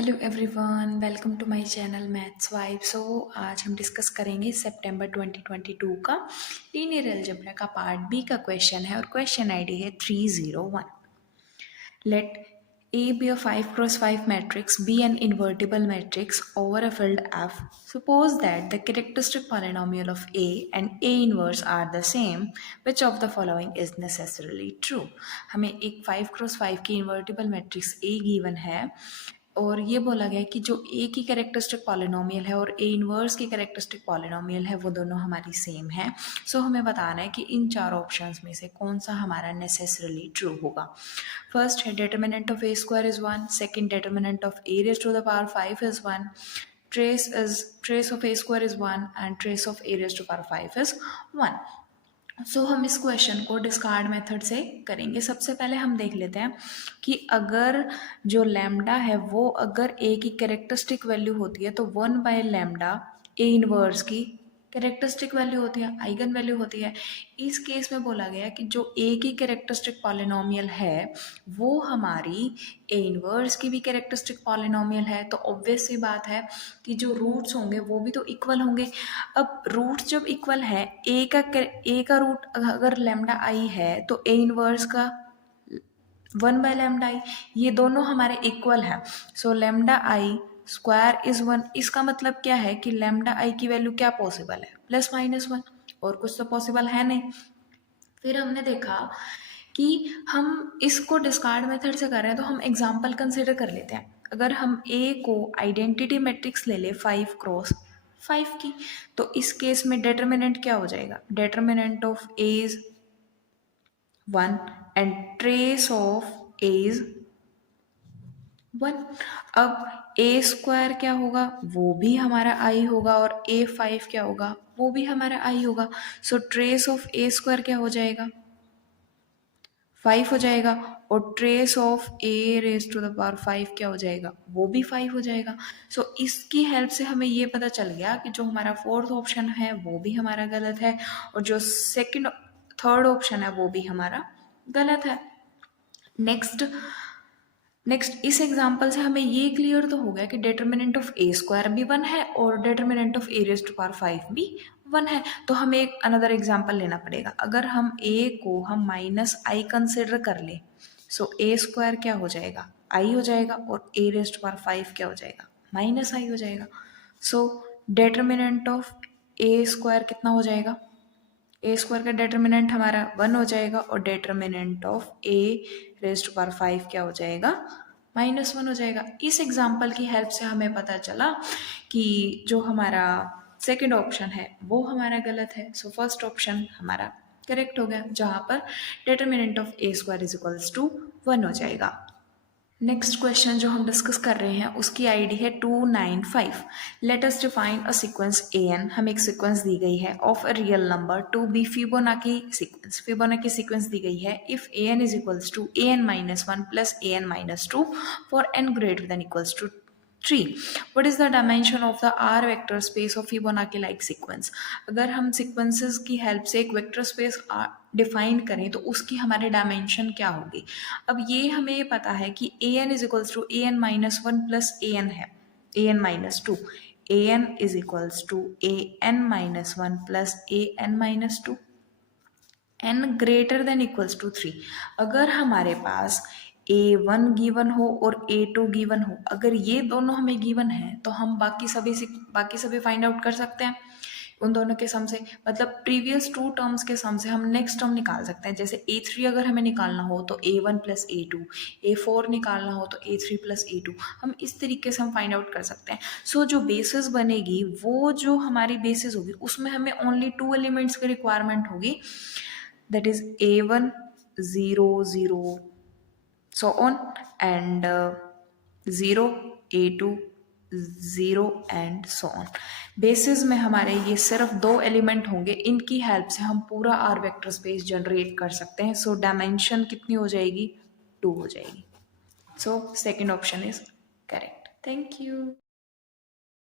Hello everyone, welcome to my channel maths vibe. So आज हम discuss करेंगे सितंबर 2022 का लीनियर अलजेब्रा का पार्ट बी का क्वेश्चन है और क्वेश्चन आईडी है 301। Let A be a 5 cross 5 matrix, B an invertible matrix over a field F. Suppose that the characteristic polynomial of A and A inverse are the same. Which of the following is necessarily true? हमें एक 5 cross 5 की invertible matrix A given है और ये बोला गया है कि जो ए की कैरेक्टरिस्टिक पॉलिनोमियल है और ए इनवर्स की कैरेक्टरिस्टिक पॉलिनोमियल है वो दोनों हमारी सेम है। सो हमें बताना है कि इन चार ऑप्शंस में से कौन सा हमारा नेसेसरली ट्रू होगा। फर्स्ट है determinant of A square is 1, second determinant of A raise to the power 5 is 1, trace of a square is 1 and trace of a raised to power 5 is 1। सो हम इस question को discard method से करेंगे। सबसे पहले हम देख लेते हैं कि अगर जो लैम्डा है वो अगर ए की कैरेक्टरिस्टिक वैल्यू होती है तो 1/λ ए इनवर्स की कैरेक्टरिस्टिक वैल्यू होती है, आइगन वैल्यू होती है। इस केस में बोला गया कि जो ए की कैरेक्टरिस्टिक पॉलिनोमियल है वो हमारी ए इनवर्स की भी कैरेक्टरिस्टिक पॉलिनोमियल है, तो ऑब्वियस सी बात है कि जो रूट्स होंगे वो भी तो इक्वल होंगे। अब रूट्स जब इक्वल है, ए का रूट अगर लैम्डा आई है तो ए इनवर्स का 1/λ, ये दोनों हमारे इक्वल है। सो लैम्डा आई स्क्वायर इज 1। इसका मतलब क्या है कि लैम्डा आई की वैल्यू क्या पॉसिबल है, +-1, और कुछ तो पॉसिबल है नहीं। फिर हमने देखा कि हम इसको डिस्कार्ड मेथड से कर रहे हैं तो हम एग्जाम्पल कंसिडर कर लेते हैं। अगर हम ए को आइडेंटिटी मैट्रिक्स ले ले 5 क्रॉस 5 की, तो इस केस में डिटर्मिनेंट क्या हो जाएगा, determinant of A is 1 and trace of A is 1। अब ए स्क्वायर क्या होगा, वो भी हमारा आई होगा, और ए 5 क्या होगा, वो भी हमारा आई होगा। So trace of A square क्या हो जाएगा, 5 हो जाएगा, और trace of A raise to the power 5 क्या हो जाएगा, वो भी 5 हो जाएगा। सो इसकी हेल्प से हमें ये पता चल गया कि जो हमारा फोर्थ ऑप्शन है वो भी हमारा गलत है, और जो थर्ड ऑप्शन है वो भी हमारा गलत है। नेक्स्ट इस एग्जाम्पल से हमें ये क्लियर तो हो गया कि डिटर्मिनेंट ऑफ ए स्क्वायर भी 1 है और determinant of A raise to power 5 भी 1 है। तो हमें एक अनदर एग्जाम्पल लेना पड़ेगा। अगर हम ए को हम -i कंसिडर कर ले, सो ए स्क्वायर क्या हो जाएगा, i हो जाएगा, और ए रेज़ टू पावर 5 क्या हो जाएगा, -i हो जाएगा। So determinant of A square कितना हो जाएगा, ए स्क्वायर का डिटर्मिनेंट हमारा 1 हो जाएगा, और determinant of A raise to power 5 क्या हो जाएगा, -1 हो जाएगा। इस एग्जाम्पल की हेल्प से हमें पता चला कि जो हमारा सेकंड ऑप्शन है वो हमारा गलत है। सो फर्स्ट ऑप्शन हमारा करेक्ट हो गया, जहाँ पर determinant of A square is equals to 1 हो जाएगा। नेक्स्ट क्वेश्चन जो हम डिस्कस कर रहे हैं उसकी आईडी है 295। Let us define a sequence an। हमें एक सीक्वेंस दी गई है of a real number to be Fibonacci sequence. Fibonacci sequence दी गई है if an is equals to an-1 plus an-2 for n greater than equals to 3। What is the dimension of the R vector space of Fibonacci like sequence? अगर हम sequences की help से एक vector space define करें तो उसकी हमारे dimension क्या होगी। अब ये हमें पता है कि an is equals to an-1 plus an है an-2, an is equals to an-1 plus an-2, n greater than equals to 3। अगर हमारे पास A1 गिवन हो और A2 गिवन हो, अगर ये दोनों हमें गिवन है तो हम बाकी सभी फाइंड आउट कर सकते हैं उन दोनों के सम से। मतलब प्रीवियस 2 टर्म्स के सम से हम नेक्स्ट टर्म निकाल सकते हैं। जैसे A3 अगर हमें निकालना हो तो A1 प्लस A2, A4 निकालना हो तो A3 प्लस A2, हम इस तरीके से हम फाइंड आउट कर सकते हैं। सो जो बेसिस बनेगी वो जो हमारी बेसिस होगी उसमें हमें ओनली 2 एलिमेंट्स की रिक्वायरमेंट होगी, that is A1 0 0 so on and 0 A2 0 and so on. Basis में हमारे ये सिर्फ 2 एलिमेंट होंगे, इनकी हेल्प से हम पूरा आर वेक्टर स्पेस जनरेट कर सकते हैं। सो डायमेंशन कितनी हो जाएगी, 2 हो जाएगी। So second option is correct. Thank you.